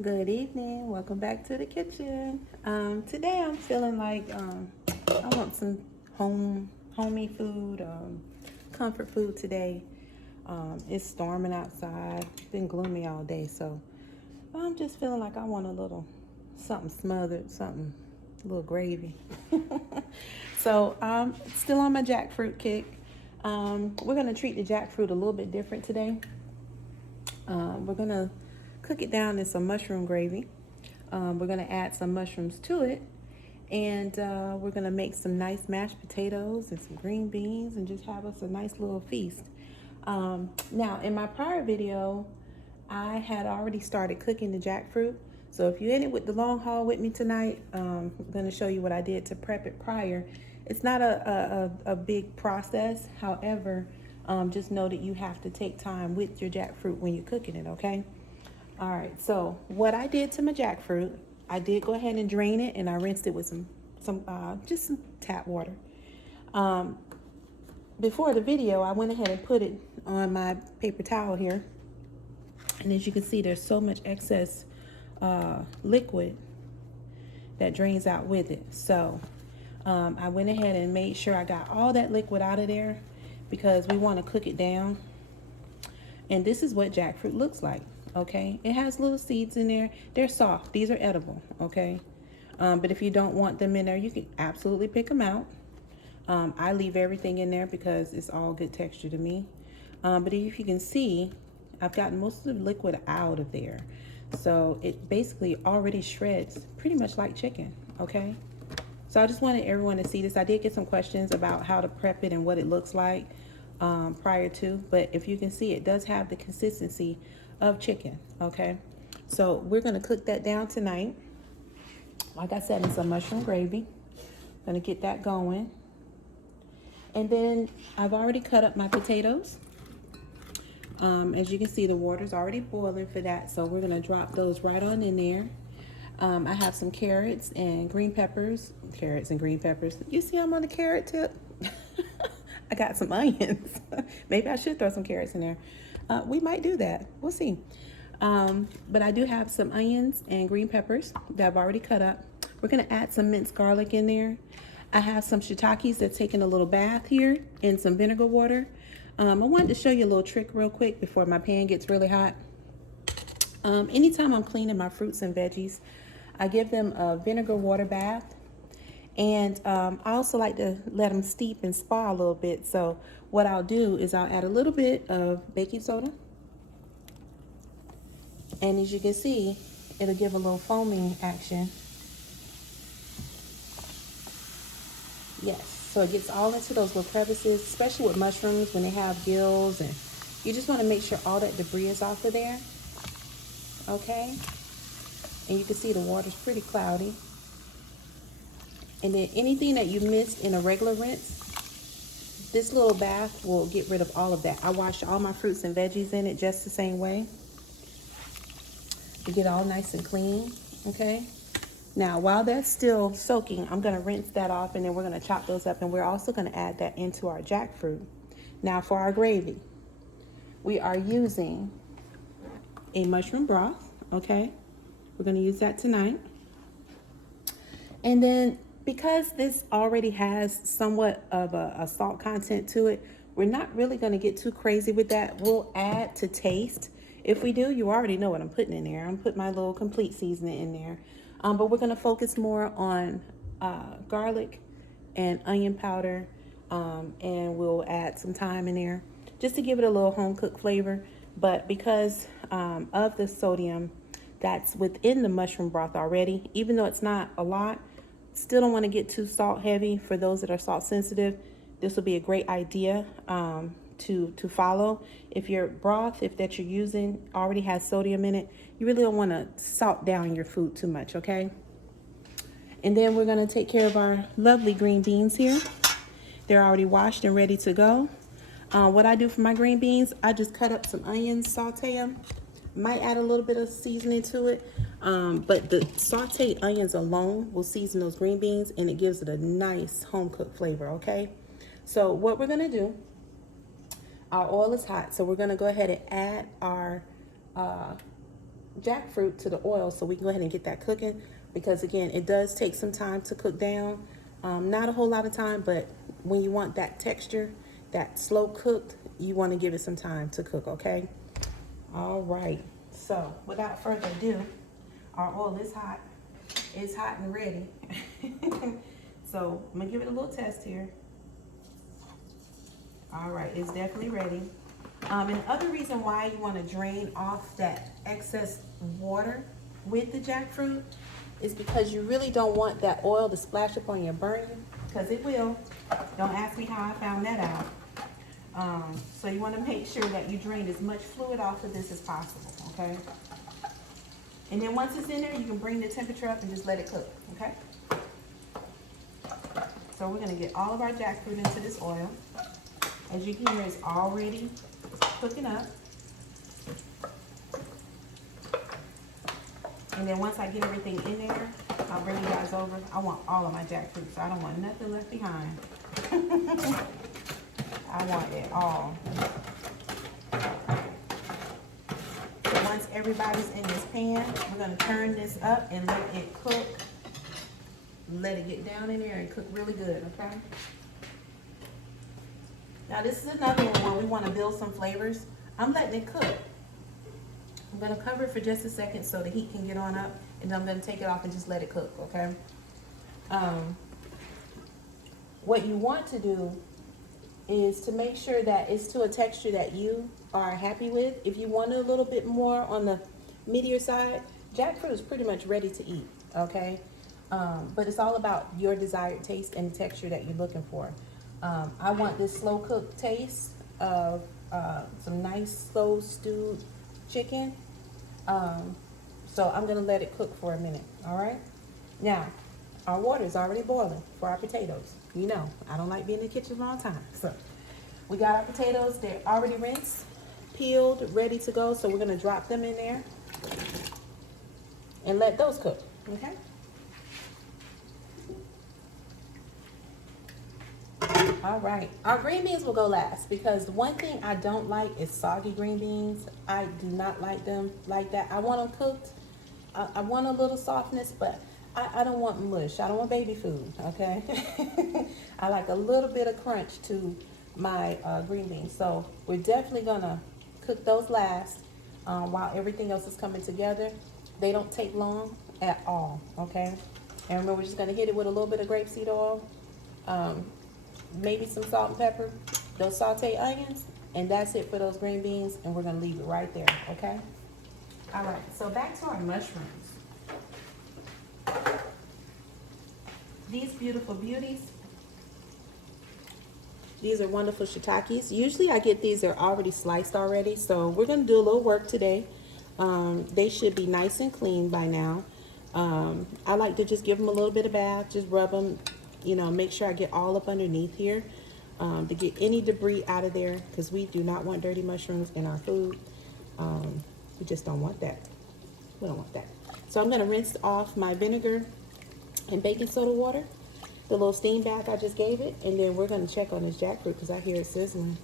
Good evening. Welcome back to the kitchen. Today I'm feeling like I want some homey food, comfort food today. It's storming outside. It's been gloomy all day, so I'm just feeling like I want a little something smothered, something a little gravy. So still on my jackfruit kick. We're gonna treat the jackfruit a little bit different today. We're gonna cook it down in some mushroom gravy. We're gonna add some mushrooms to it, and we're gonna make some nice mashed potatoes and some green beans, and just have us a nice little feast. Now, in my prior video, I had already started cooking the jackfruit. So if you're in it with the long haul with me tonight, I'm gonna show you what I did to prep it prior. It's not a big process. However, just know that you have to take time with your jackfruit when you're cooking it, okay? All right, so what I did to my jackfruit, I did go ahead and drain it, and I rinsed it with just some tap water. Before the video, I went ahead and put it on my paper towel here. And as you can see, there's so much excess liquid that drains out with it. So I went ahead and made sure I got all that liquid out of there because we want to cook it down. And this is what jackfruit looks like, okay? It has little seeds in there. They're soft. These are edible, okay? But if you don't want them in there, you can absolutely pick them out. I leave everything in there because it's all good texture to me. But if you can see, I've gotten most of the liquid out of there. So it basically already shreds pretty much like chicken, okay? So I just wanted everyone to see this. I did get some questions about how to prep it and what it looks like prior to, but if you can see, it does have the consistency of chicken, okay? So we're gonna cook that down tonight. Like I said, in some mushroom gravy. Gonna get that going. And then I've already cut up my potatoes. As you can see, the water's already boiling for that, so we're gonna drop those right on in there. I have some carrots and green peppers. You see I'm on the carrot tip? I got some onions. Maybe I should throw some carrots in there. We might do that. We'll see. But I do have some onions and green peppers that I've already cut up. We're gonna add some minced garlic in there. I have some shiitakes that's taking a little bath here in some vinegar water. I wanted to show you a little trick real quick before my pan gets really hot. Anytime I'm cleaning my fruits and veggies, I give them a vinegar water bath. And I also like to let them steep and spa a little bit. So what I'll do is I'll add a little bit of baking soda. And as you can see, it'll give a little foaming action. Yes, so it gets all into those little crevices, especially with mushrooms when they have gills, and you just want to make sure all that debris is off of there, okay? And you can see the water's pretty cloudy. And then anything that you missed in a regular rinse, this little bath will get rid of all of that. I washed all my fruits and veggies in it just the same way to get all nice and clean, okay? Now, while that's still soaking, I'm gonna rinse that off, and then we're gonna chop those up, and we're also gonna add that into our jackfruit. Now, for our gravy, we are using a mushroom broth, okay? We're gonna use that tonight. And then, because this already has somewhat of a salt content to it, we're not really gonna get too crazy with that. We'll add to taste. If we do, you already know what I'm putting in there. I'm putting my little complete seasoning in there. But we're gonna focus more on garlic and onion powder, and we'll add some thyme in there just to give it a little home cooked flavor. But because of the sodium that's within the mushroom broth already, even though it's not a lot, still don't want to get too salt heavy. For those that are salt sensitive, this will be a great idea to follow. If your broth, if that you're using already has sodium in it, you really don't want to salt down your food too much, okay? And then we're going to take care of our lovely green beans here. They're already washed and ready to go. What I do for my green beans, I just cut up some onions, saute them. Might add a little bit of seasoning to it, but the sauteed onions alone will season those green beans, and it gives it a nice home cooked flavor, okay? So what we're going to do, our oil is hot, so we're going to go ahead and add our jackfruit to the oil so we can go ahead and get that cooking, because again, it does take some time to cook down. Not a whole lot of time, but when you want that texture, that slow cooked, you want to give it some time to cook, okay? All right, so without further ado, our oil is hot. It's hot and ready. So I'm gonna give it a little test here. All right, it's definitely ready. And the other reason why you want to drain off that excess water with the jackfruit is because you really don't want that oil to splash up on your burner, because it will. Don't ask me how I found that out. So you want to make sure that you drain as much fluid off of this as possible, okay? And then once it's in there, you can bring the temperature up and just let it cook, okay? So we're gonna get all of our jackfruit into this oil. As you can hear, it's already cooking up. And then once I get everything in there, I'll bring you guys over. I want all of my jackfruit, so I don't want nothing left behind. I want it all. So once everybody's in this pan, we're gonna turn this up and let it cook. Let it get down in there and cook really good, okay? Now this is another one where we want to build some flavors. I'm letting it cook. I'm going to cover it for just a second so the heat can get on up, and then I'm going to take it off and just let it cook, okay? What you want to do is to make sure that it's to a texture that you are happy with. If you want it a little bit more on the meatier side, jackfruit is pretty much ready to eat, okay? But it's all about your desired taste and texture that you're looking for. I want this slow cooked taste of some nice slow stewed chicken. So I'm gonna let it cook for a minute, all right? Now, our water is already boiling for our potatoes. You know, I don't like being in the kitchen all the time. So we got our potatoes, they're already rinsed, peeled, ready to go. So we're gonna drop them in there and let those cook, okay? All right, our green beans will go last, because the one thing I don't like is soggy green beans. I do not like them like that. I want them cooked. I want a little softness, but I don't want mush. I don't want baby food, okay? I like a little bit of crunch to my green beans. So we're definitely gonna cook those last while everything else is coming together. They don't take long at all, okay? And remember, we're just gonna hit it with a little bit of grapeseed oil. Maybe some salt and pepper, those sauteed onions, and that's it for those green beans, and we're gonna leave it right there, okay? All right, so back to our mushrooms. These beautiful beauties, these are wonderful shiitakes. Usually I get these, they're already sliced already, so we're gonna do a little work today. They should be nice and clean by now. I like to just give them a little bit of bath, just rub them, you know, make sure I get all up underneath here to get any debris out of there, because we do not want dirty mushrooms in our food. We just don't want that. We don't want that. So I'm going to rinse off my vinegar and baking soda water, the little steam bath I just gave it, and then we're going to check on this jackfruit because I hear it sizzling.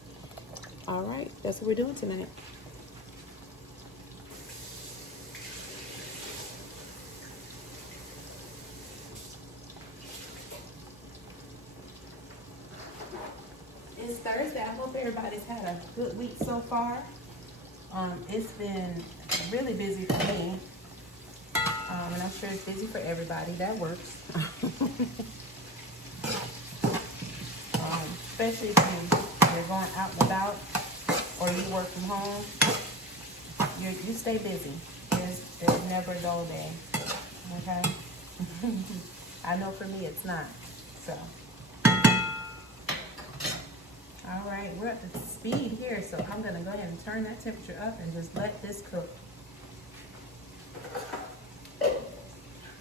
All right, that's what we're doing tonight. It's Thursday. I hope everybody's had a good week so far. It's been really busy for me, and I'm sure it's busy for everybody. That works. Especially if you're going out and about or you work from home, you stay busy. There's never a dull day. Okay. I know for me it's not. So. All right, we're at the speed here, so I'm gonna go ahead and turn that temperature up and just let this cook.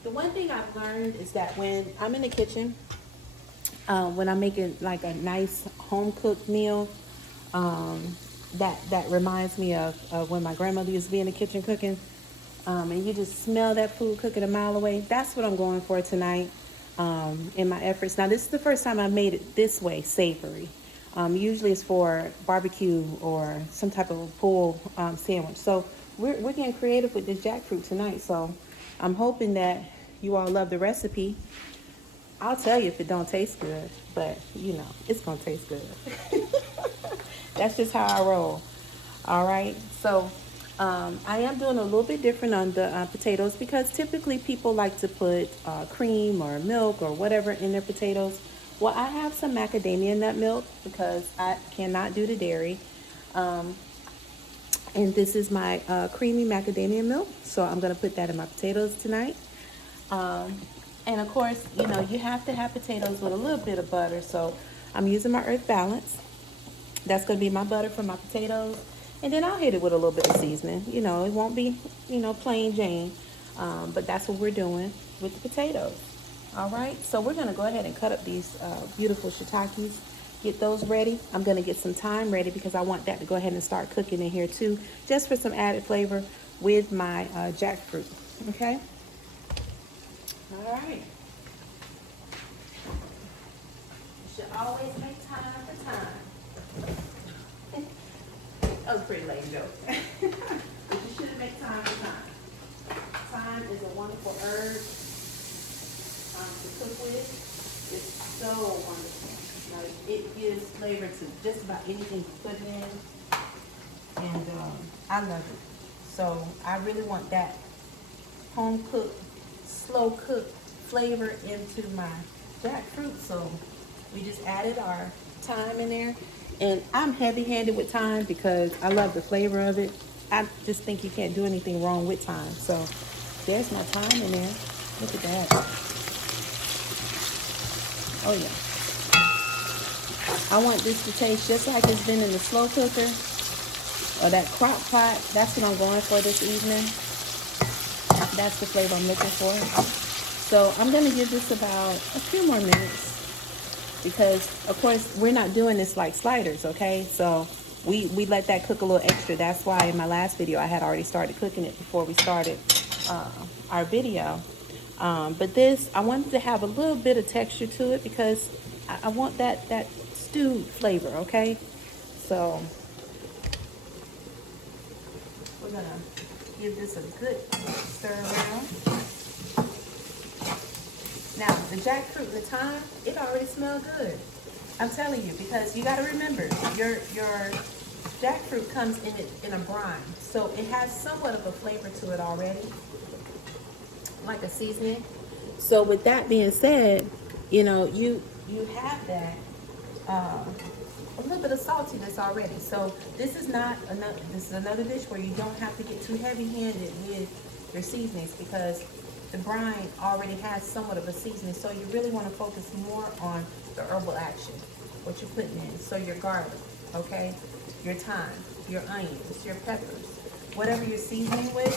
The one thing I've learned is that when I'm in the kitchen, when I'm making like a nice home cooked meal, that reminds me of when my grandmother used to be in the kitchen cooking, and you just smell that food cooking a mile away. That's what I'm going for tonight in my efforts. Now, this is the first time I made it this way, savory. Usually it's for barbecue or some type of a pulled sandwich. So we're getting creative with this jackfruit tonight. So I'm hoping that you all love the recipe. I'll tell you if it don't taste good, but you know, it's gonna taste good. That's just how I roll. All right, so I am doing a little bit different on the potatoes because typically people like to put cream or milk or whatever in their potatoes. Well, I have some macadamia nut milk because I cannot do the dairy. And this is my creamy macadamia milk, so I'm gonna put that in my potatoes tonight. And of course, you know, you have to have potatoes with a little bit of butter, so I'm using my Earth Balance. That's gonna be my butter for my potatoes. And then I'll hit it with a little bit of seasoning. You know, it won't be, you know, plain Jane. But that's what we're doing with the potatoes. All right, so we're gonna go ahead and cut up these beautiful shiitakes. Get those ready. I'm gonna get some thyme ready because I want that to go ahead and start cooking in here too, just for some added flavor with my jackfruit, okay? All right. You should always make time for time. That was a pretty lame joke. But you should make time for time. Thyme is a wonderful herb to cook with. It's so wonderful. Like, it gives flavor to just about anything you put it in. And I love it. So I really want that home cooked, slow cooked flavor into my jackfruit. So we just added our thyme in there. And I'm heavy-handed with thyme because I love the flavor of it. I just think you can't do anything wrong with thyme. So there's my thyme in there. Look at that. Oh yeah. I want this to taste just like it's been in the slow cooker or that crock pot. That's what I'm going for this evening. That's the flavor I'm looking for. So I'm gonna give this about a few more minutes because of course we're not doing this like sliders, okay? So we let that cook a little extra. That's why in my last video I had already started cooking it before we started our video. But this, I wanted to have a little bit of texture to it because I want that stewed flavor, okay? So we're gonna give this a good stir around. Now, the jackfruit and the thyme, it already smells good. I'm telling you, because you gotta remember, your jackfruit comes in a brine. So it has somewhat of a flavor to it already, like a seasoning. So with that being said, you know, you have that a little bit of saltiness already. So this is another dish where you don't have to get too heavy-handed with your seasonings because the brine already has somewhat of a seasoning. So you really want to focus more on the herbal action, what you're putting in. So your garlic, okay, your thyme, your onions, your peppers, whatever you're seasoning with,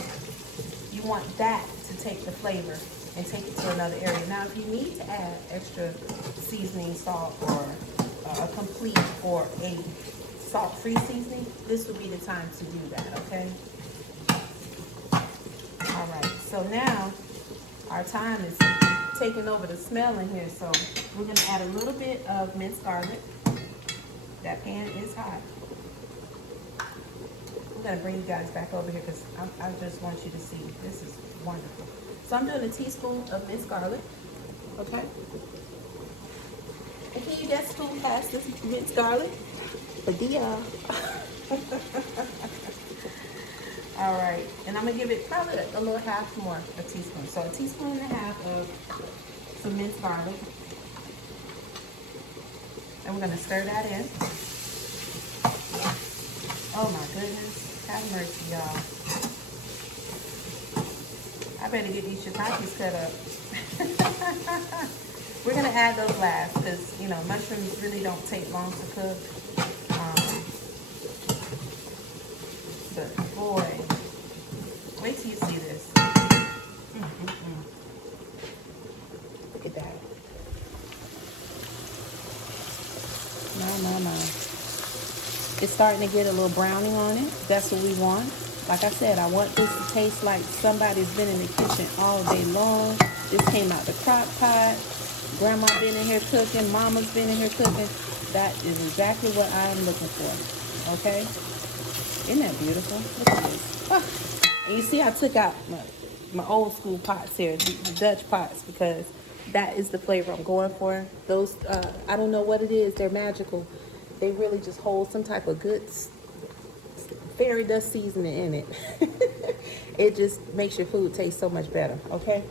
you want that to take the flavor and take it to another area. Now, if you need to add extra seasoning, salt, or a complete or a salt-free seasoning, this would be the time to do that, okay? All right, so now our thyme is taking over the smell in here, so we're gonna add a little bit of minced garlic. That pan is hot. I'm gonna bring you guys back over here because I just want you to see. This is wonderful. So I'm doing a teaspoon of minced garlic, okay? And can you guess who has this minced garlic? Padilla. All right, and I'm gonna give it probably a little half more, a teaspoon. So a teaspoon and a half of some minced garlic. And we're gonna stir that in. Oh my goodness, have mercy, y'all. I better get these shiitakes cut up. We're gonna add those last because, you know, mushrooms really don't take long to cook. But boy, wait till you see this. Look at that. No. It's starting to get a little browning on it. That's what we want. Like I said, I want this to taste like somebody's been in the kitchen all day long. This came out the crock pot. Grandma been in here cooking. Mama's been in here cooking. That is exactly what I'm looking for. Okay? Isn't that beautiful? Look at this. Ah. And you see I took out my old school pots here, the Dutch pots, because that is the flavor I'm going for. Those, I don't know what it is. They're magical. They really just hold some type of good fairy dust seasoning in it. It just makes your food taste so much better, okay?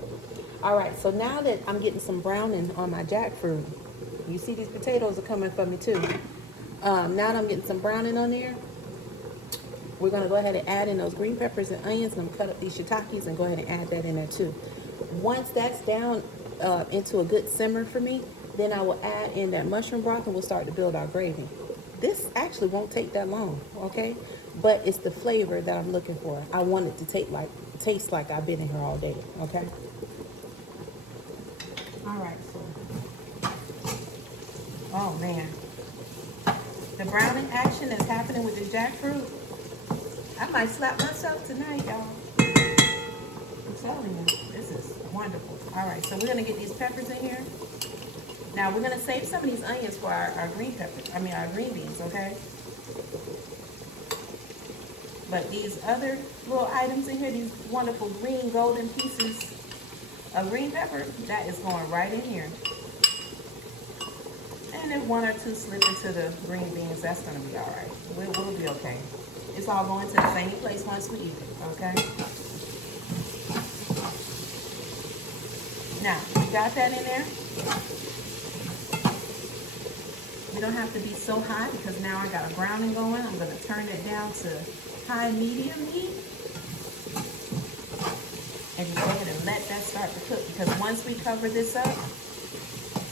All right, so now that I'm getting some browning on my jackfruit, you see these potatoes are coming for me too. Now that I'm getting some browning on there, we're gonna go ahead and add in those green peppers and onions, and I'm gonna cut up these shiitakes and go ahead and add that in there too. Once that's down into a good simmer for me, then I will add in that mushroom broth and we'll start to build our gravy. This actually won't take that long, okay? But it's the flavor that I'm looking for. I want it to taste like I've been in here all day, okay? All right, so, oh man. The browning action that's happening with this jackfruit, I might slap myself tonight, y'all. I'm telling you, this is wonderful. All right, so we're gonna get these peppers in here. Now we're gonna save some of these onions for our green peppers, our green beans, okay? But these other little items in here, these wonderful green golden pieces of green pepper, that is going right in here. And if one or two slip into the green beans, that's gonna be all right. We'll be okay. It's all going to the same place once we eat it, okay? Now, we got that in there. You don't have to be so hot because now I got a browning going. I'm gonna turn it down to high medium heat. And just go ahead and let that start to cook, because once we cover this up,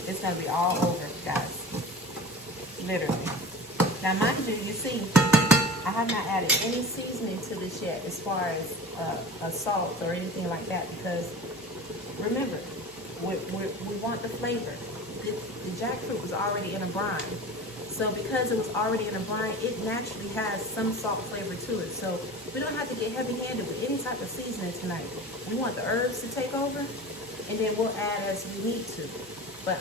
it's gonna be all over, guys. Literally. Now mind you, you see, I have not added any seasoning to this yet as far as a salt or anything like that, because remember, we want the flavor. The jackfruit was already in a brine. So because it was already in a brine, it naturally has some salt flavor to it. So we don't have to get heavy-handed with any type of seasoning tonight. We want the herbs to take over, and then we'll add as we need to. But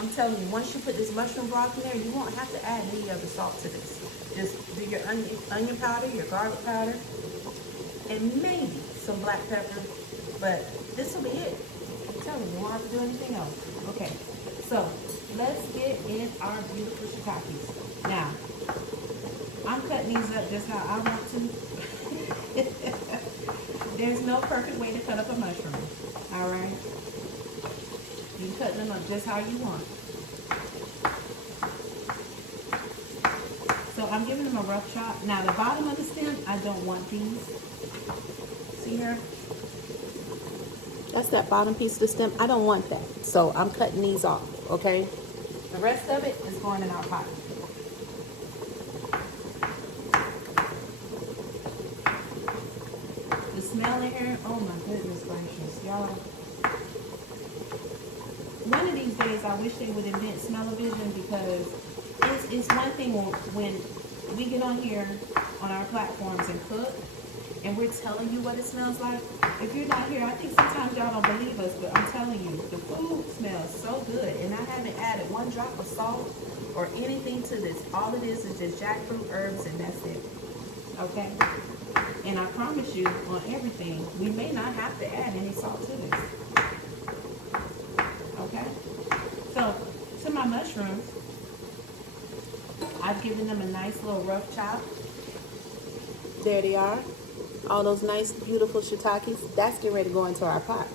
I'm telling you, once you put this mushroom broth in there, you won't have to add any other salt to this. Just do your onion powder, your garlic powder, and maybe some black pepper. But this will be it. I'm telling you, you won't have to do anything else. Okay, so let's get in our beautiful shiitakes. Now, I'm cutting these up just how I want to. There's no perfect way to cut up a mushroom, all right? You cut them up just how you want. So I'm giving them a rough chop. Now the bottom of the stem, I don't want these. See here? That's that bottom piece of the stem. I don't want that. So I'm cutting these off, okay? The rest of it is going in our pot. The smell in here, oh my goodness gracious, y'all. One of these days, I wish they would invent smell-o-vision, because it's one thing when we get on here on our platforms and cook, and we're telling you what it smells like. If you're not here, I think sometimes y'all don't believe us, but I'm telling you, the food smells so good, and I haven't added one drop of salt or anything to this. All it is just jackfruit, herbs, and that's it. Okay? And I promise you, on everything, we may not have to add any salt to this. Okay? So, to my mushrooms, I've given them a nice little rough chop. There they are. All those nice, beautiful shiitakes. That's getting ready to go into our pot.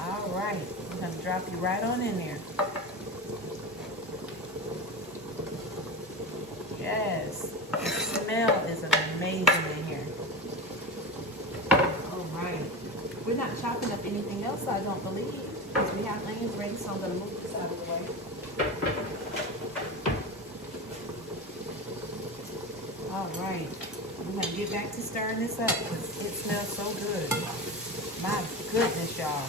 All right. I'm going to drop you right on in there. Yes. The smell is amazing in here. All right. We're not chopping up anything else, I don't believe, because we have onions ready, so I'm going to move this out of the way. All right, I'm going to get back to stirring this up because it smells so good. My goodness, y'all.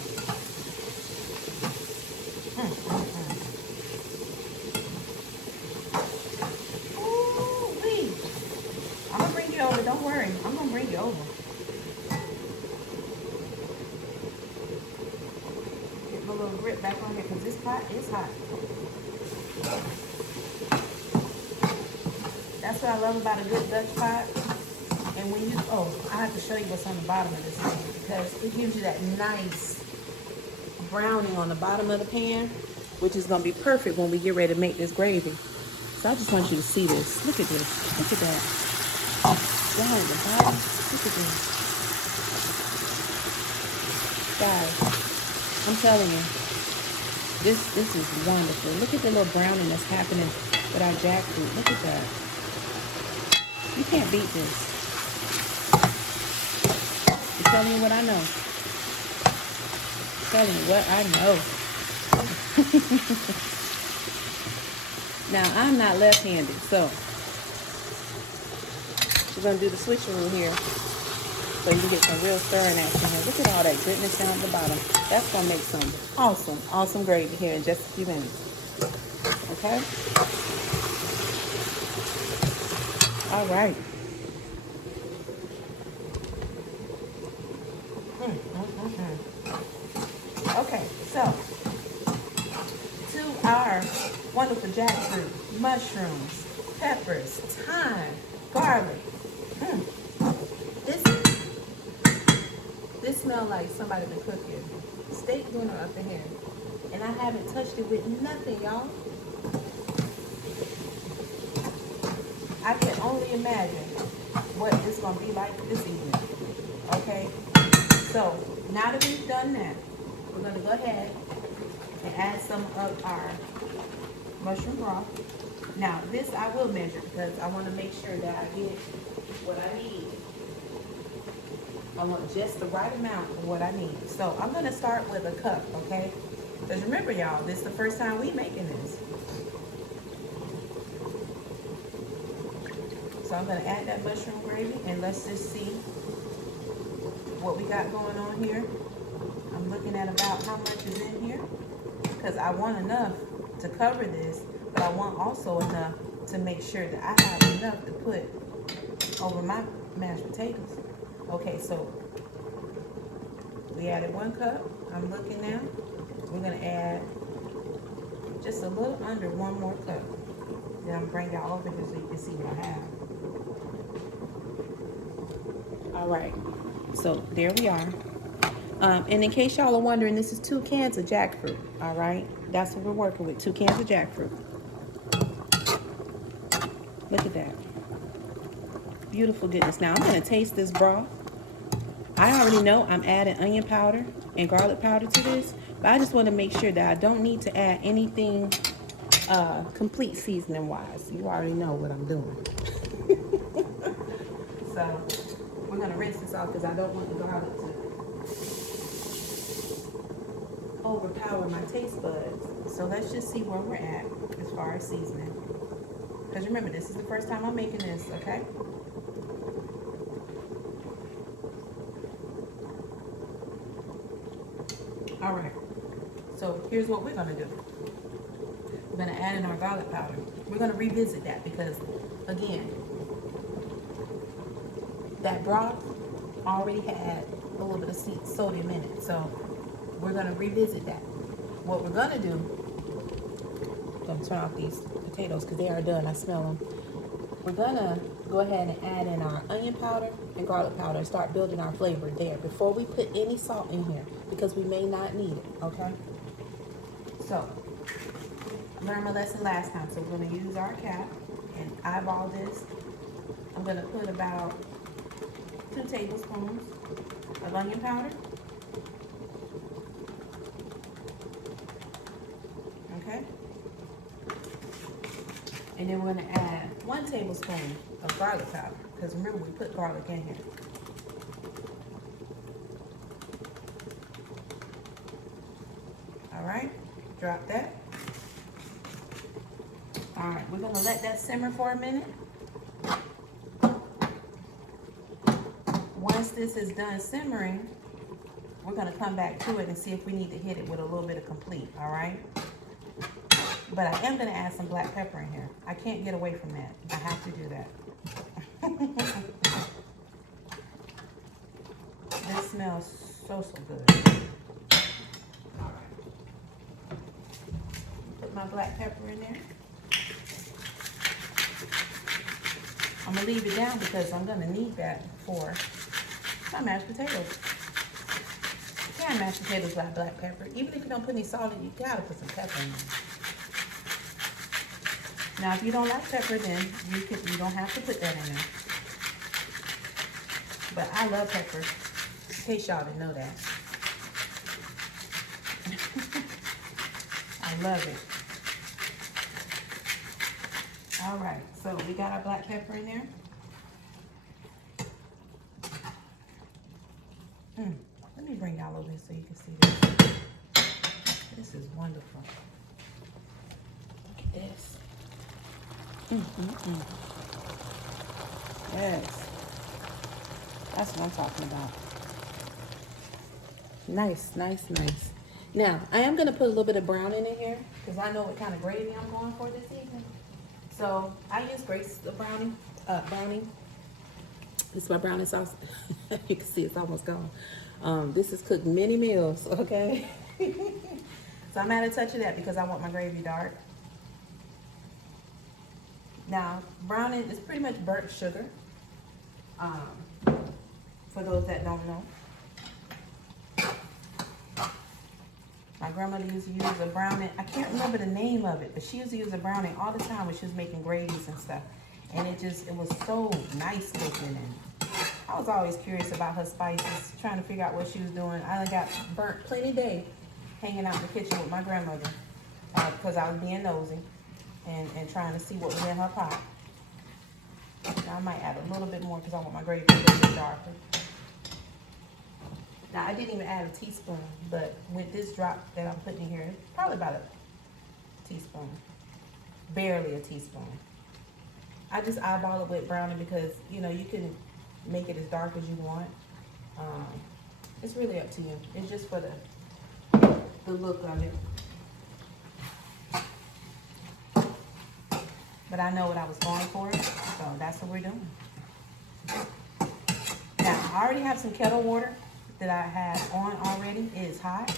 Ooh-wee. I'm going to bring you over. Don't worry. I'm going to bring you over. Get my little grip back on here because this pot is hot. what I love about a good Dutch pot. And when you, oh, I have to show you what's on the bottom of this pan because it gives you that nice browning on the bottom of the pan, which is gonna be perfect when we get ready to make this gravy. So I just want you to see this. Look at this. Look at that. Down at the bottom. Look at this. Guys, I'm telling you, this is wonderful. Look at the little browning that's happening with our jackfruit. Look at that. You can't beat this. I'm telling you what I know. I'm telling you what I know. Now, I'm not left-handed, so we're going to do the switcheroo here so you can get some real stirring action here. Look at all that goodness down at the bottom. That's going to make some awesome, awesome gravy here in just a few minutes. Okay? All right. Okay, so to our wonderful jackfruit, mushrooms, peppers, thyme, garlic. This smells like somebody been cooking steak dinner up in here, and I haven't touched it with nothing, y'all. I can only imagine what it's gonna be like this evening. Okay, so now that we've done that, we're gonna go ahead and add some of our mushroom broth. Now this I will measure because I want to make sure that I get what I need. I want just the right amount of what I need. So I'm gonna start with a cup, okay? Because remember, y'all, this is the first time we making this. So I'm gonna add that mushroom gravy and let's just see what we got going on here. I'm looking at about how much is in here because I want enough to cover this, but I want also enough to make sure that I have enough to put over my mashed potatoes. Okay, so we added 1 cup. I'm looking now. We're gonna add just a little under 1 more cup. Then I'm gonna bring y'all over here so you can see what I have. All right, so there we are. And in case y'all are wondering, this is 2 cans of jackfruit, all right? That's what we're working with, 2 cans of jackfruit. Look at that. Beautiful goodness. Now, I'm gonna taste this broth. I already know I'm adding onion powder and garlic powder to this, but I just wanna make sure that I don't need to add anything complete seasoning-wise. You already know what I'm doing. So, we're gonna rinse this off because I don't want the garlic to overpower my taste buds. So let's just see where we're at as far as seasoning. Because remember, this is the first time I'm making this, okay? All right, so here's what we're gonna do. We're gonna add in our garlic powder. We're gonna revisit that because, again, that broth already had a little bit of sodium in it. So we're gonna revisit that. What we're gonna do, I'm gonna turn off these potatoes because they are done, I smell them. We're gonna go ahead and add in our onion powder and garlic powder and start building our flavor there before we put any salt in here because we may not need it, okay? So, I learned my lesson last time, so we're gonna use our cap and eyeball this. I'm gonna put about 2 tablespoons of onion powder. Okay? And then we're gonna add 1 tablespoon of garlic powder, because remember we put garlic in here. All right, drop that. All right, we're gonna let that simmer for a minute. Once this is done simmering, we're gonna come back to it and see if we need to hit it with a little bit of complete, all right? But I am gonna add some black pepper in here. I can't get away from that. I have to do that. This smells so good. All right. Put my black pepper in there. I'm gonna leave it down because I'm gonna need that for my mashed potatoes. You can mash potatoes without black pepper. Even if you don't put any salt in it, you gotta put some pepper in it. Now, if you don't like pepper, then you don't have to put that in there. But I love pepper, in case y'all didn't know that. I love it. All right, so we got our black pepper in there. Let me bring y'all over here so you can see this. This is wonderful. Look at this. Yes. That's what I'm talking about. Nice, nice, nice. Now, I am going to put a little bit of browning in here because I know what kind of gravy I'm going for this evening. So, I use Grace the browning. This is my browning sauce. You can see it's almost gone. This has cooked many meals, okay? So, I'm adding a touch of that because I want my gravy dark. Now, browning is pretty much burnt sugar. For those that don't know. My grandmother used to use a browning. I can't remember the name of it, but she used to use a browning all the time when she was making gravies and stuff. And it was so nice looking. And I was always curious about her spices, trying to figure out what she was doing. I got burnt plenty day hanging out in the kitchen with my grandmother because I was being nosy and trying to see what was in her pot. Now I might add a little bit more because I want my gravy a little bit darker. Now I didn't even add a teaspoon, but with this drop that I'm putting in here, probably about a teaspoon, barely a teaspoon. I just eyeball it with browning because you know you can make it as dark as you want. It's really up to you. It's just for the look of it. But I know what I was going for, so that's what we're doing. Now, I already have some kettle water that I have on already. It is hot.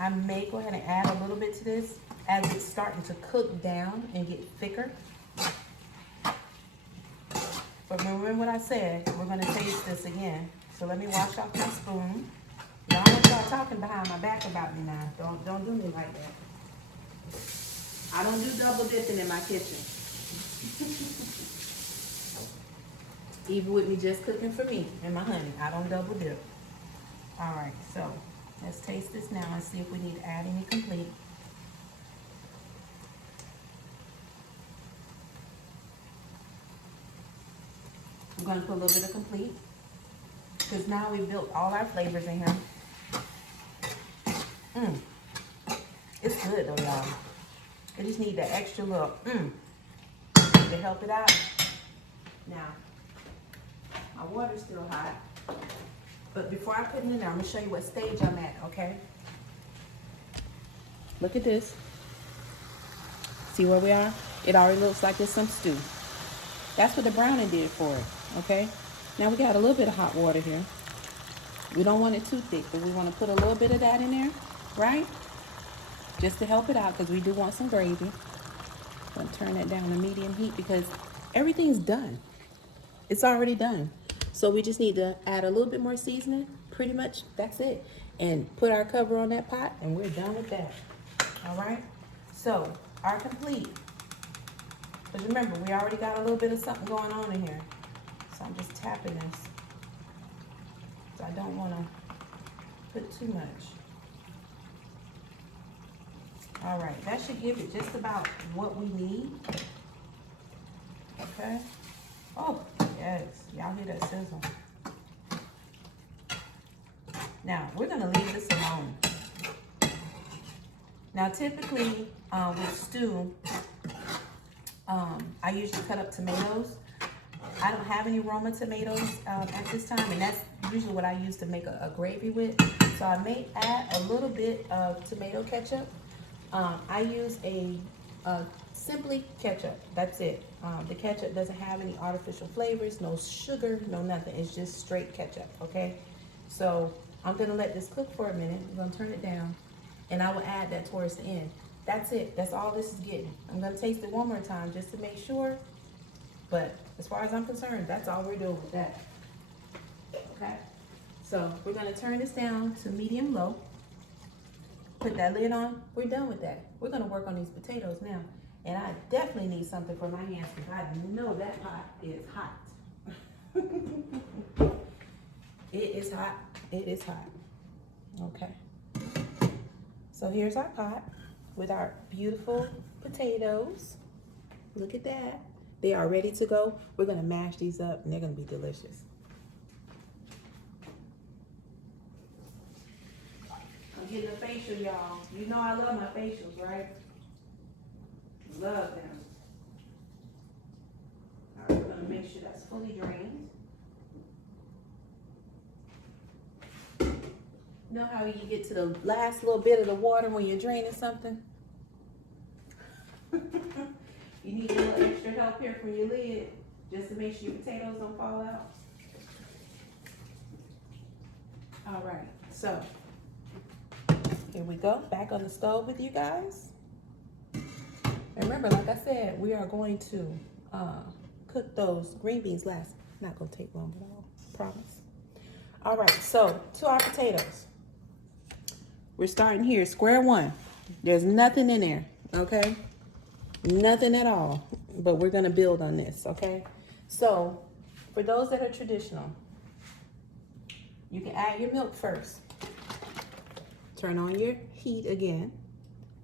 I may go ahead and add a little bit to this as it's starting to cook down and get thicker. But remember what I said, we're going to taste this again. So let me wash off my spoon. Y'all don't start talking behind my back about me now. Don't do me like that. I don't do double dipping in my kitchen. Even with me just cooking for me and my honey, I don't double dip. All right, so let's taste this now and see if we need to add any complete. I'm going to put a little bit of complete because now we've built all our flavors in here. It's good though, y'all. I just need that extra little to help it out. Now, my water's still hot. But before I put it in there, I'm going to show you what stage I'm at, okay? Look at this. See where we are? It already looks like it's some stew. That's what the browning did for it, okay? Now we got a little bit of hot water here. We don't want it too thick, but we want to put a little bit of that in there, right? Just to help it out because we do want some gravy. I'm going to turn that down to medium heat because everything's done. It's already done. So we just need to add a little bit more seasoning. Pretty much that's it. And put our cover on that pot and we're done with that. All right? So our complete. Because remember, we already got a little bit of something going on in here. So I'm just tapping this. So I don't want to put too much. All right, that should give it just about what we need. Okay. Oh, yes. Y'all hear that sizzle. Now, we're going to leave this alone. Now, typically, with stew, I usually cut up tomatoes. I don't have any Roma tomatoes at this time, and that's usually what I use to make a gravy with. So I may add a little bit of tomato ketchup. I use a simply ketchup. That's it. The ketchup doesn't have any artificial flavors, no sugar, no nothing. It's just straight ketchup, okay? So I'm going to let this cook for a minute. I'm going to turn it down, and I will add that towards the end. That's it. That's all this is getting. I'm going to taste it one more time just to make sure But as far as I'm concerned, that's all we're doing with that. Okay, so we're gonna turn this down to medium low. Put that lid on. We're done with that. We're gonna work on these potatoes now. And I definitely need something for my hands because I know that pot is hot. It is hot. It is hot. Okay. So here's our pot with our beautiful potatoes. Look at that. They are ready to go. We're gonna mash these up and they're gonna be delicious. I'm getting a facial, y'all. You know I love my facials, right? Love them. All right, we're gonna make sure that's fully drained. You know how you get to the last little bit of the water when you're draining something? You need a little extra help here from your lid just to make sure your potatoes don't fall out. All right, so here we go, back on the stove with you guys. Remember, like I said, we are going to cook those green beans last. Not gonna take long at all, promise. All right, so to our potatoes. We're starting here, square one. There's nothing in there, okay? Nothing at all, but we're gonna build on this, okay? So, for those that are traditional, you can add your milk first. Turn on your heat again,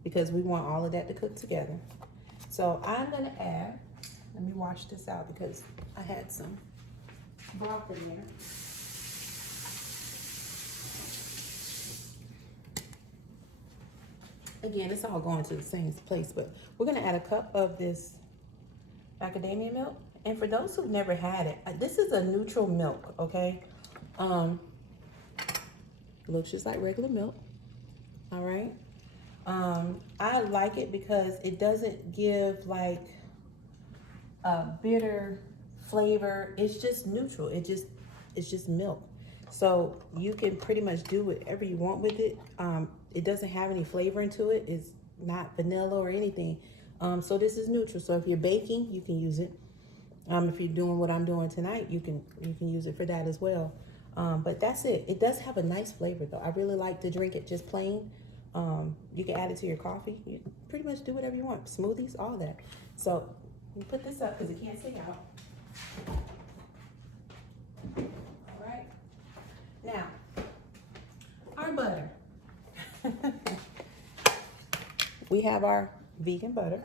because we want all of that to cook together. So I'm gonna add, let me wash this out because I had some broth in there. Again, it's all going to the same place, but we're gonna add a cup of this macadamia milk. And for those who've never had it, this is a neutral milk, okay? Looks just like regular milk, all right? I like it because it doesn't give like a bitter flavor. It's just neutral. It's just milk. So you can pretty much do whatever you want with it. It doesn't have any flavor into it. It's not vanilla or anything. So this is neutral. So if you're baking, you can use it. If you're doing what I'm doing tonight, you can use it for that as well. But that's it. It does have a nice flavor though. I really like to drink it just plain. You can add it to your coffee. You can pretty much do whatever you want. Smoothies, all that. So you put this up because it can't stick out. All right. Now, our butter. We have our vegan butter.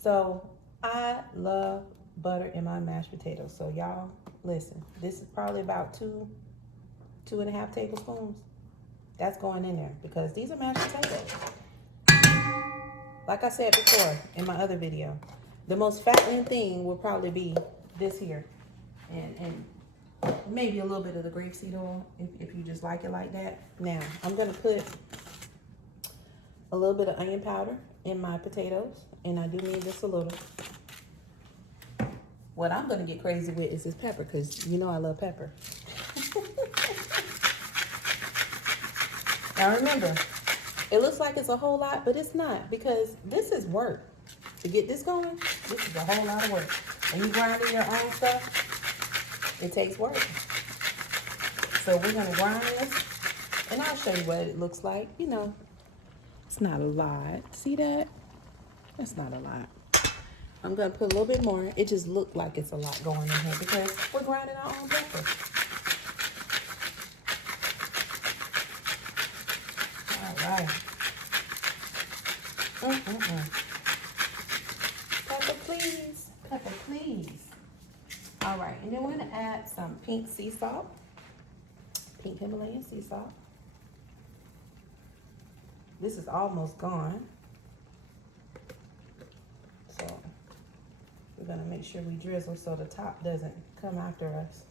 So I love butter in my mashed potatoes. So y'all, listen. This is probably about 2.5 tablespoons. That's going in there because these are mashed potatoes. Like I said before in my other video, the most fattening thing will probably be this here, and maybe a little bit of the grapeseed oil if you just like it like that. Now I'm gonna put a little bit of onion powder in my potatoes, and I do need this a little. What I'm gonna get crazy with is this pepper because you know I love pepper. Now remember, it looks like it's a whole lot, but it's not because this is work. To get this going, this is a whole lot of work. When you grinding your own stuff, it takes work. So we're gonna grind this, and I'll show you what it looks like. You know, it's not a lot. See that? That's not a lot. I'm gonna put a little bit more. It just looked like it's a lot going in here because we're grinding our own pepper. All right. Pepper, please. Pepper, please. All right, and then we're gonna add some pink sea salt. Pink Himalayan sea salt. This is almost gone. So we're gonna make sure we drizzle so the top doesn't come after us.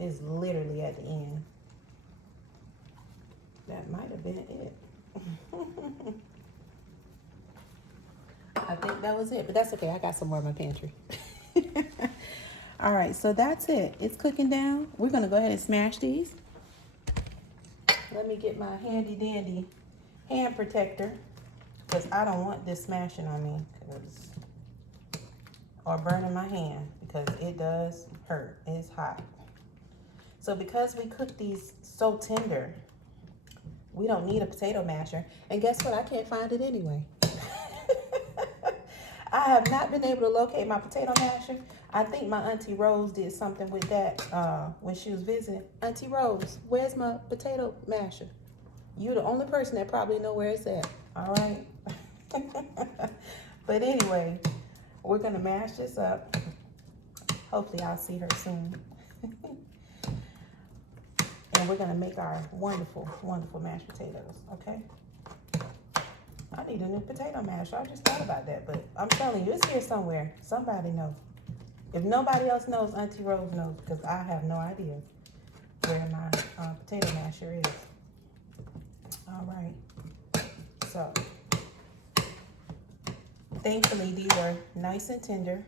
It's literally at the end. That might have been it. I think that was it, but that's okay. I got some more in my pantry. All right, so that's it. It's cooking down. We're gonna go ahead and smash these. Let me get my handy dandy hand protector because I don't want this smashing on me because or burning my hand because it does hurt. It's hot. So because we cook these so tender, we don't need a potato masher. And guess what? I can't find it anyway. I have not been able to locate my potato masher. I think my Auntie Rose did something with that when she was visiting. Auntie Rose, where's my potato masher? You're the only person that probably know where it's at. All right. But anyway, we're gonna mash this up. Hopefully I'll see her soon. And we're gonna make our wonderful, wonderful mashed potatoes, okay? I need a new potato masher. I just thought about that, but I'm telling you, it's here somewhere. Somebody knows. If nobody else knows, Auntie Rose knows, because I have no idea where my potato masher is. All right. So, thankfully, these are nice and tender.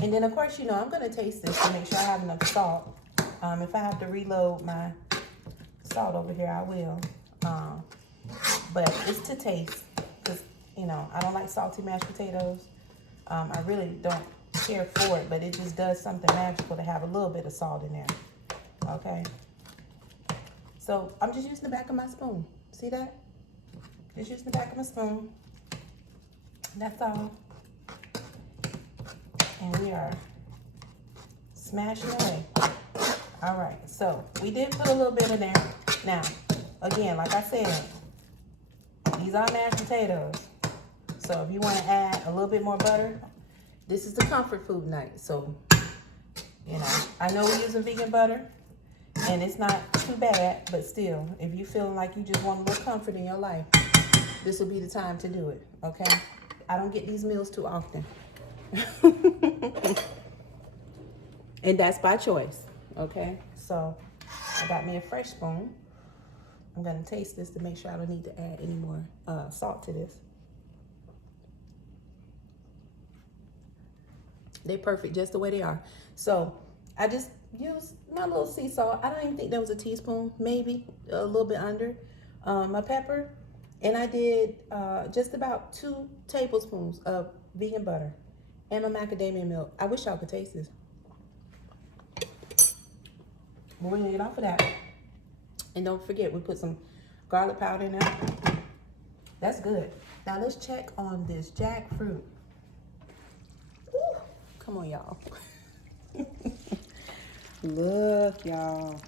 And then, of course, you know, I'm going to taste this to make sure I have enough salt. If I have to reload my salt over here, I will. But it's to taste because, you know, I don't like salty mashed potatoes. I really don't care for it, but it just does something magical to have a little bit of salt in there. Okay. So I'm just using the back of my spoon. See that? Just using the back of my spoon. That's all. And we are smashing away. All right, so we did put a little bit in there. Now, again, like I said, these are mashed potatoes. So if you want to add a little bit more butter, this is the comfort food night. So, you know, I know we're using vegan butter, and it's not too bad, but still, if you feeling like you just want a little comfort in your life, this will be the time to do it, okay? I don't get these meals too often. And that's by choice. Okay, so I got me a fresh spoon. I'm gonna taste this to make sure I don't need to add any more salt to this. They're perfect just the way they are. So I just used my little sea salt. I don't even think that was a teaspoon, maybe a little bit under. My pepper, and I did just about 2 tablespoons of vegan butter and my macadamia milk. I wish y'all could taste this. We're gonna get off of that. And don't forget, we put some garlic powder in there. That's good. Now let's check on this jackfruit. Ooh, come on, y'all. Look, y'all.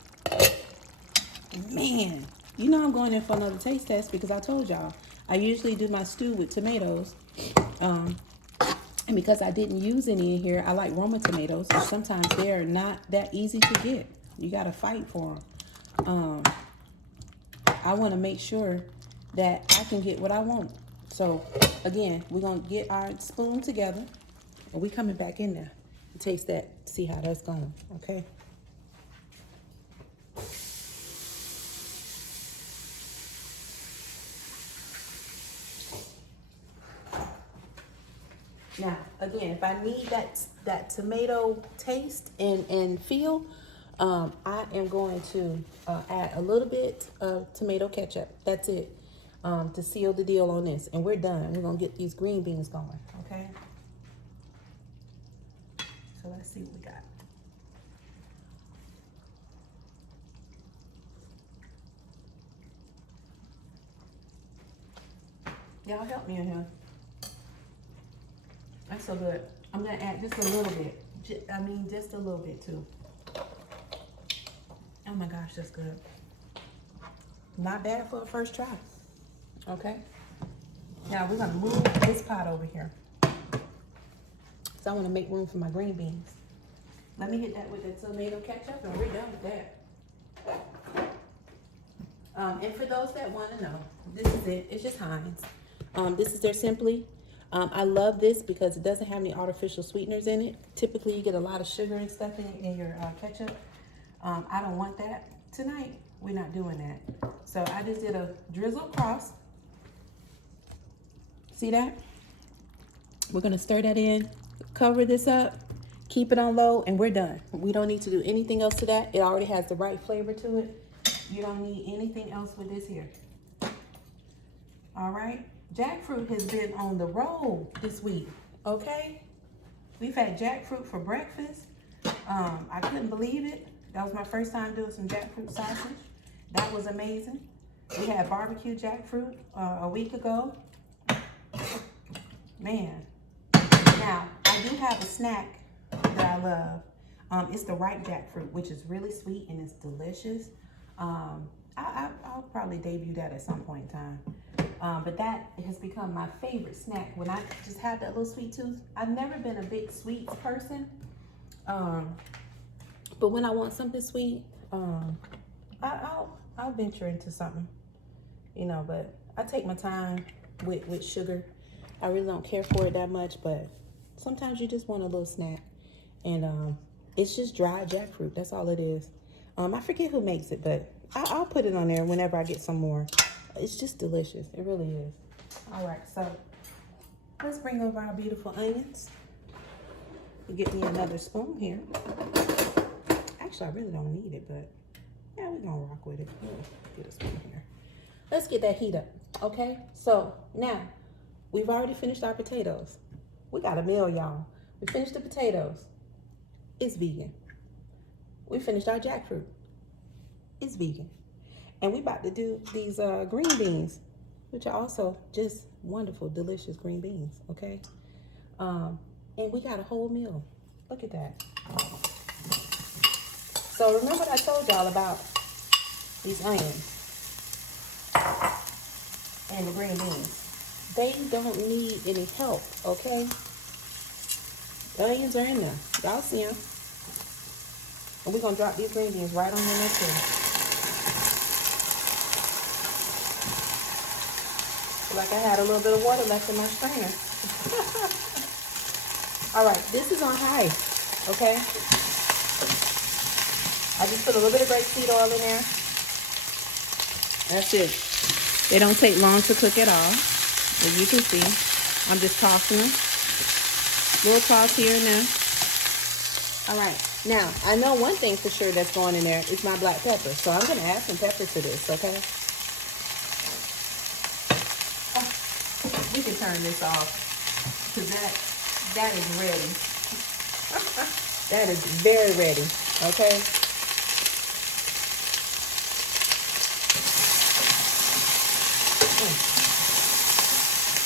Man, you know I'm going in for another taste test because I told y'all I usually do my stew with tomatoes. And because I didn't use any in here, I like Roma tomatoes. And sometimes they're not that easy to get. You got to fight for them. I want to make sure that I can get what I want. So, again, we're going to get our spoon together. And we coming back in there and taste that, see how that's going, okay? Now, again, if I need that tomato taste and feel, I am going to add a little bit of tomato ketchup. That's it, to seal the deal on this. And we're done. We're going to get these green beans going, okay? So let's see what we got. Y'all help me in here. That's so good. I'm going to add just a little bit. Just a little bit too. Oh my gosh, that's good. Not bad for a first try. Okay. Now we're gonna move this pot over here. So I want to make room for my green beans. Let me hit that with the tomato ketchup and we're done with that. And for those that want to know, this is it. It's just Heinz. This is their Simply. I love this because it doesn't have any artificial sweeteners in it. Typically, you get a lot of sugar and stuff in your ketchup. I don't want that. Tonight, we're not doing that. So I just did a drizzle across. See that? We're going to stir that in, cover this up, keep it on low, and we're done. We don't need to do anything else to that. It already has the right flavor to it. You don't need anything else with this here. All right? Jackfruit has been on the road this week, okay? We've had jackfruit for breakfast. I couldn't believe it. That was my first time doing some jackfruit sausage. That was amazing. We had barbecue jackfruit a week ago. Man. Now, I do have a snack that I love. It's the ripe jackfruit, which is really sweet and it's delicious. I'll probably debut that at some point in time. But that has become my favorite snack when I just have that little sweet tooth. I've never been a big sweets person. But when I want something sweet, I'll venture into something, you know, but I take my time with sugar. I really don't care for it that much, but sometimes you just want a little snack. And it's just dried jackfruit. That's all it is. I forget who makes it, but I'll put it on there whenever I get some more. It's just delicious. It really is. All right, so let's bring over our beautiful onions. Get me another spoon here. Actually, I really don't need it, but yeah, we're gonna rock with it. Get a spoon here. Let's get that heat up, okay? So now, we've already finished our potatoes. We got a meal, y'all. We finished the potatoes. It's vegan. We finished our jackfruit. It's vegan. And we about to do these green beans, which are also just wonderful, delicious green beans, okay? And we got a whole meal. Look at that. So remember what I told y'all about these onions and the green beans. They don't need any help, okay? The onions are in there. Y'all see them. And we're going to drop these green beans right on in there too. Like I had a little bit of water left in my strainer. All right, this is on high, okay? I just put a little bit of grapeseed oil in there. That's it. They don't take long to cook at all. As you can see, I'm just tossing them. Little toss here and there. All right, now, I know one thing for sure that's going in there is my black pepper. So I'm gonna add some pepper to this, okay? We can turn this off, because that is ready. That is very ready, okay?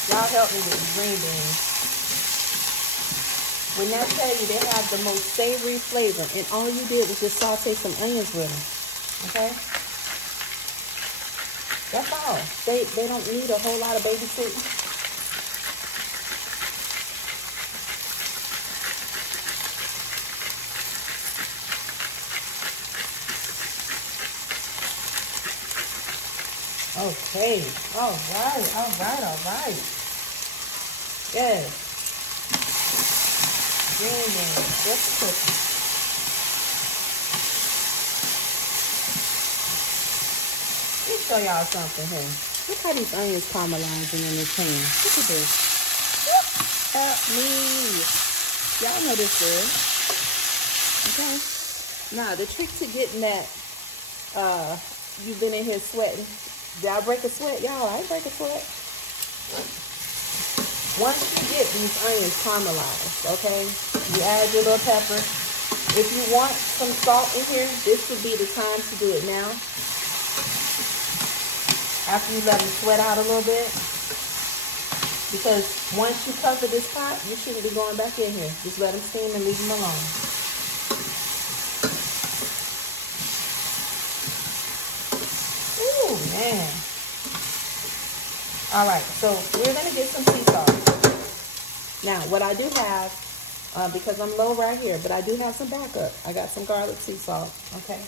Y'all help me with the green beans. When I tell you they have the most savory flavor, and all you did was just saute some onions with them, okay? That's all. They don't need a whole lot of baby soup. Okay, all right. Yes. Green beans, just cooking. Let me show y'all something here. Look how these onions caramelizing in this pan. Look at this. Help me. Y'all know this good. Okay. Now, the trick to getting that, you've been in here sweating. Did I break a sweat? Y'all, I ain't break a sweat. Once you get these onions caramelized, okay, you add your little pepper. If you want some salt in here, this would be the time to do it now. After you let them sweat out a little bit. Because once you cover this pot, you shouldn't be going back in here. Just let them steam and leave them alone. Ooh, man. All right, so we're going to get some sea salt. Now, what I do have, because I'm low right here, but I do have some backup. I got some garlic sea salt, okay?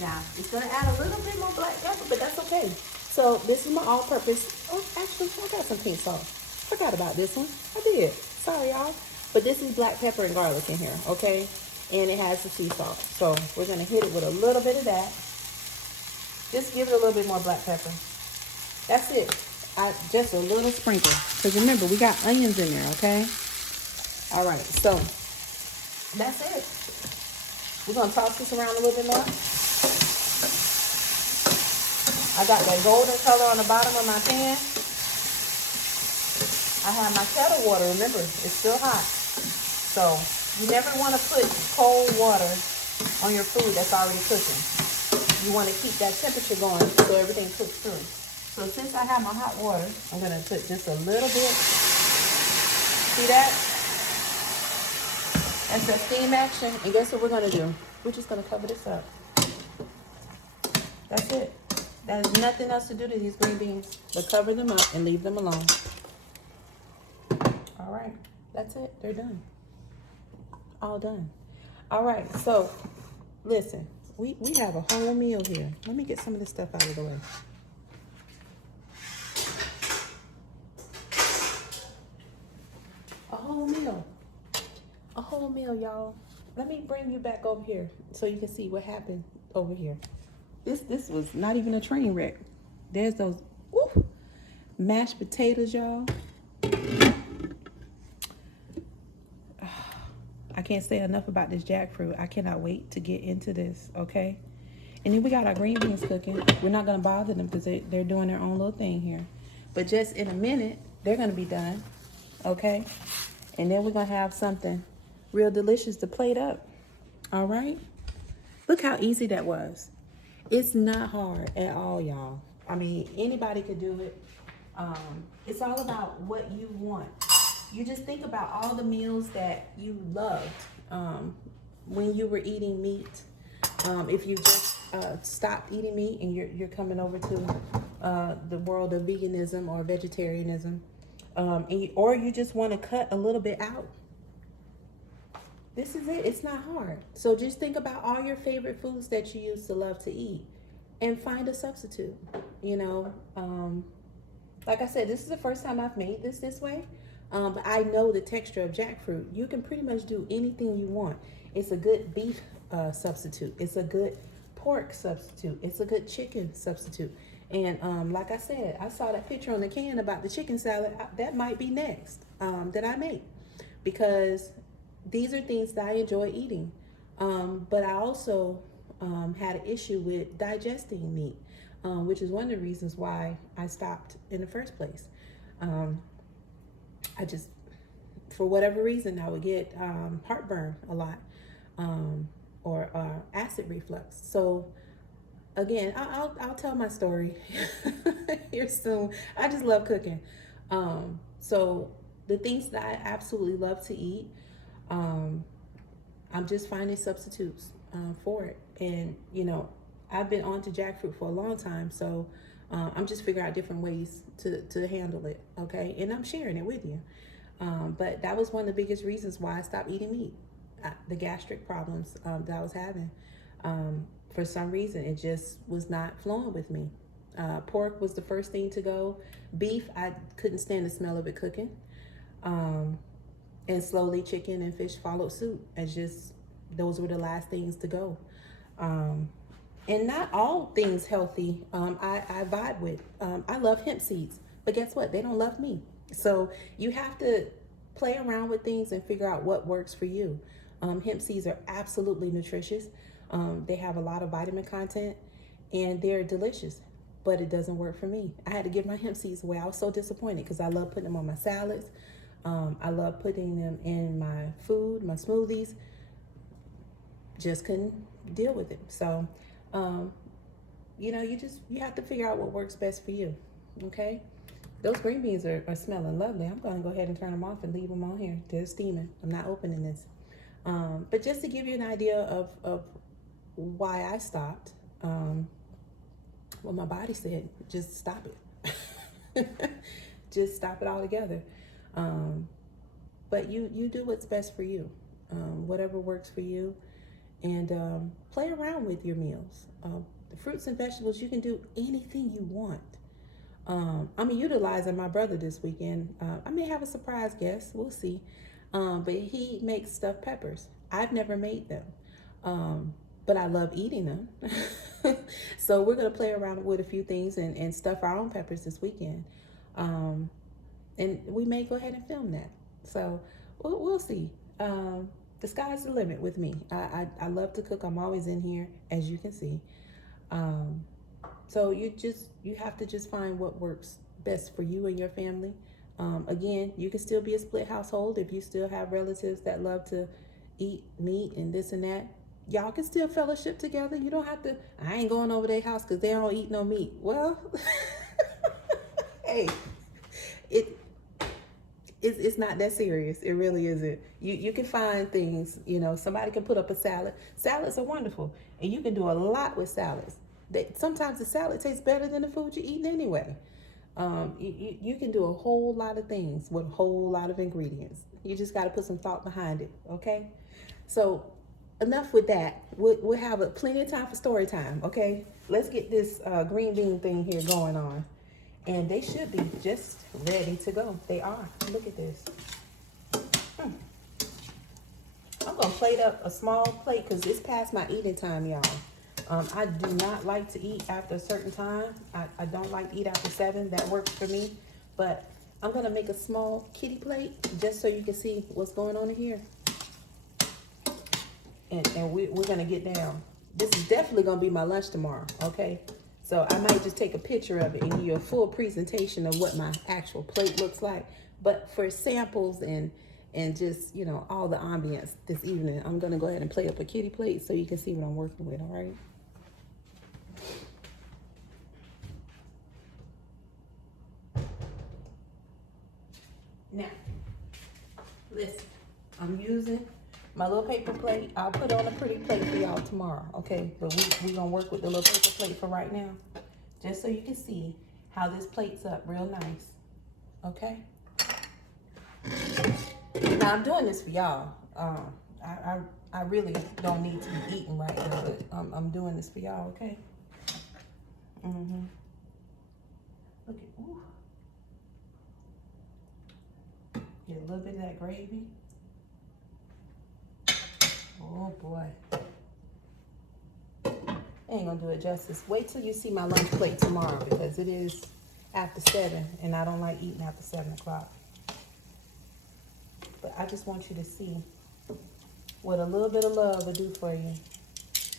Now, it's going to add a little bit more black pepper, but that's okay. So, this is my all-purpose. Oh, actually, I got some pink salt. Forgot about this one. I did. Sorry, y'all. But this is black pepper and garlic in here, okay? And it has the sea salt. So, we're going to hit it with a little bit of that. Just give it a little bit more black pepper. That's it. Just a little sprinkle. Because remember, we got onions in there, okay? All right, so that's it. We're going to toss this around a little bit more. I got that golden color on the bottom of my pan. I have my kettle water. Remember, it's still hot. So you never want to put cold water on your food that's already cooking. You want to keep that temperature going so everything cooks through. So since I have my hot water, I'm going to put just a little bit. See that? That's that steam action. And guess what we're going to do? We're just going to cover this up. That's it. There's nothing else to do to these green beans but cover them up and leave them alone. All right, that's it. They're done. All done. All right, so listen, we have a whole meal here. Let me get some of this stuff out of the way. A whole meal. A whole meal, y'all. Let me bring you back over here so you can see what happened over here. This was not even a train wreck. There's those mashed potatoes, y'all. I can't say enough about this jackfruit. I cannot wait to get into this, okay? And then we got our green beans cooking. We're not going to bother them because they're doing their own little thing here. But just in a minute, they're going to be done, okay? And then we're going to have something real delicious to plate up, all right? Look how easy that was. It's not hard at all, y'all. I mean, anybody could do it. It's all about what you want. You just think about all the meals that you loved when you were eating meat. If you just stopped eating meat and you're coming over to the world of veganism or vegetarianism, or you just want to cut a little bit out. This is it. It's not hard. So just think about all your favorite foods that you used to love to eat and find a substitute. You know, like I said, this is the first time I've made this way. But I know the texture of jackfruit. You can pretty much do anything you want. It's a good beef substitute. It's a good pork substitute. It's a good chicken substitute. And like I said, I saw that picture on the can about the chicken salad. That might be next that I make, because these are things that I enjoy eating. But I also had an issue with digesting meat, which is one of the reasons why I stopped in the first place. I just, for whatever reason, I would get heartburn a lot, or acid reflux. So again, I'll tell my story here soon. I just love cooking. So the things that I absolutely love to eat, I'm just finding substitutes for it. And you know, I've been on to jackfruit for a long time, so I'm just figuring out different ways to handle it, okay? And I'm sharing it with you. But that was one of the biggest reasons why I stopped eating meat. The gastric problems that I was having. For some reason, it just was not flowing with me. Pork was the first thing to go. Beef, I couldn't stand the smell of it cooking. And slowly chicken and fish followed suit. It's just, those were the last things to go. And not all things healthy I vibe with. I love hemp seeds, but guess what? They don't love me. So you have to play around with things and figure out what works for you. Hemp seeds are absolutely nutritious. They have a lot of vitamin content and they're delicious, but it doesn't work for me. I had to give my hemp seeds away. I was so disappointed because I love putting them on my salads. I love putting them in my food, my smoothies. Just couldn't deal with it. So, you know, you have to figure out what works best for you. Okay. Those green beans are smelling lovely. I'm going to go ahead and turn them off and leave them on here. They're steaming. I'm not opening this. But just to give you an idea of why I stopped, well, my body said, just stop it. Just stop it altogether. But you do what's best for you, whatever works for you, and play around with your meals. The fruits and vegetables, you can do anything you want. I'm utilizing my brother this weekend. I may have a surprise guest, we'll see. But he makes stuffed peppers. I've never made them, but I love eating them. So we're gonna play around with a few things and stuff our own peppers this weekend. And we may go ahead and film that. So we'll see. The sky's the limit with me. I love to cook. I'm always in here, as you can see. So you have to just find what works best for you and your family. Again, you can still be a split household if you still have relatives that love to eat meat and this and that. Y'all can still fellowship together. You don't have to. I ain't going over their house because they don't eat no meat. Well, hey, it it's not that serious. It really isn't. You can find things. You know, somebody can put up a salad. Salads are wonderful, and you can do a lot with salads. Sometimes the salad tastes better than the food you're eating anyway. You can do a whole lot of things with a whole lot of ingredients. You just got to put some thought behind it, okay? So enough with that. We'll have plenty of time for story time, okay? Let's get this green bean thing here going on. And they should be just ready to go. They are. Look at this. I'm going to plate up a small plate because it's past my eating time, y'all. I do not like to eat after a certain time. I don't like to eat after 7. That works for me. But I'm going to make a small kitty plate just so you can see what's going on in here. And we're going to get down. This is definitely going to be my lunch tomorrow, okay? So I might just take a picture of it and give you a full presentation of what my actual plate looks like. But for samples and just, you know, all the ambience this evening, I'm going to go ahead and plate up a kitty plate so you can see what I'm working with, all right? Now, listen, I'm using my little paper plate. I'll put on a pretty plate for y'all tomorrow, okay? But we're going to work with the little paper plate for right now, just so you can see how this plates up real nice, okay? Now, I'm doing this for y'all. I really don't need to be eating right now, but I'm doing this for y'all, okay? Look at, ooh. Get a little bit of that gravy. Oh boy. Ain't gonna do it justice. Wait till you see my lunch plate tomorrow because it is after 7 and I don't like eating after 7 o'clock. But I just want you to see what a little bit of love will do for you.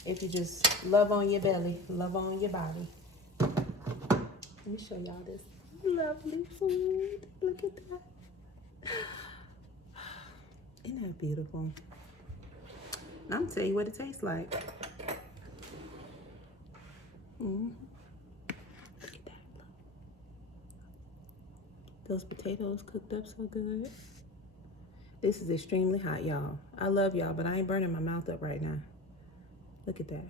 If you just love on your belly, love on your body. Let me show y'all this lovely food. Look at that. Isn't that beautiful? I'm gonna tell you what it tastes like. Look at that. Those potatoes cooked up so good. This is extremely hot, y'all. I love y'all, but I ain't burning my mouth up right now. Look at that.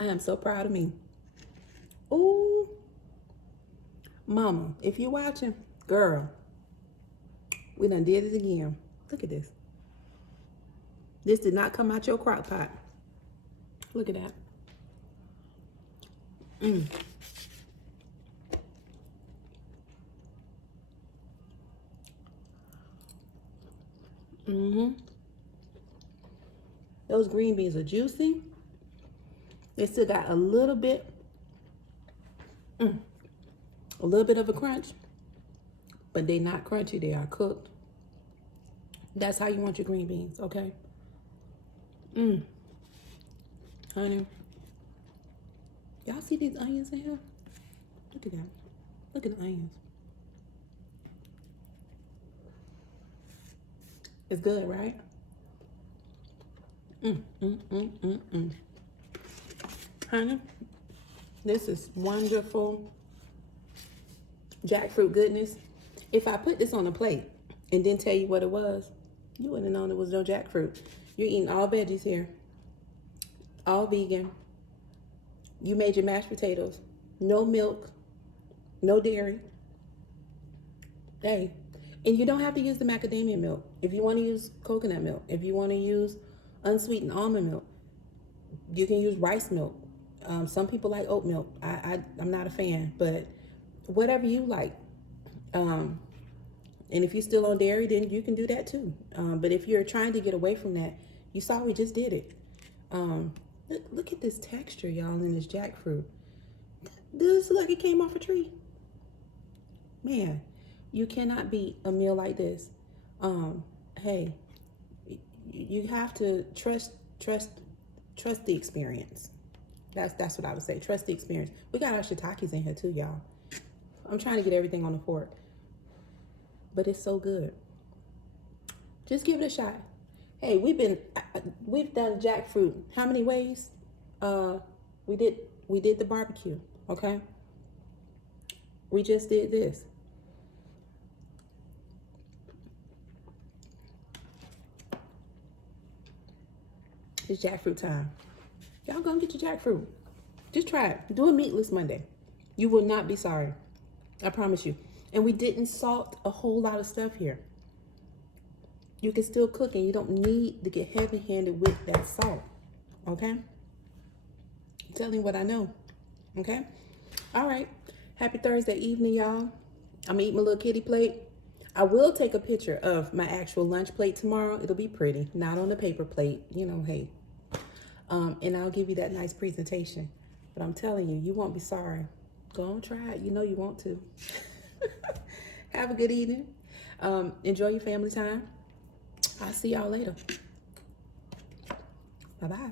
I am so proud of me. Ooh. Mama, if you're watching, girl, we done did it again. Look at this. This did not come out your crock pot. Look at that. Those green beans are juicy. They still got a little bit of a crunch, but they're not crunchy. They are cooked. That's how you want your green beans, okay? Honey, y'all see these onions in here? Look at that. Look at the onions. It's good, right? Honey, this is wonderful jackfruit goodness. If I put this on a plate and didn't tell you what it was, you wouldn't have known it was no jackfruit. You're eating all veggies here, all vegan. You made your mashed potatoes, no milk, no dairy. Hey, and you don't have to use the macadamia milk. If you want to use coconut milk, if you want to use unsweetened almond milk, you can use rice milk. Some people like oat milk. I'm not a fan, but whatever you like. And if you're still on dairy, then you can do that too. But if you're trying to get away from that, you saw we just did it. Look at this texture, y'all, in this jackfruit. This looks like it came off a tree. Man, You cannot beat a meal like this. Hey, you have to trust the experience. That's what I would say. Trust the experience. We got our shiitakes in here too, y'all. I'm trying to get everything on the fork, but it's so good. Just give it a shot. Hey, we've done jackfruit. How many ways? We did the barbecue. Okay. We just did this. It's jackfruit time. Y'all go and get your jackfruit. Just try it. Do a meatless Monday. You will not be sorry. I promise you. And we didn't salt a whole lot of stuff here. You can still cook and you don't need to get heavy-handed with that salt. Okay? I'm telling you what I know. Okay? All right. Happy Thursday evening, y'all. I'm gonna eat my little kitty plate. I will take a picture of my actual lunch plate tomorrow. It'll be pretty, not on a paper plate. You know, hey. And I'll give you that nice presentation. But I'm telling you, you won't be sorry. Go and try it. You know you want to. Have a good evening. Enjoy your family time. I'll see y'all later. Bye-bye.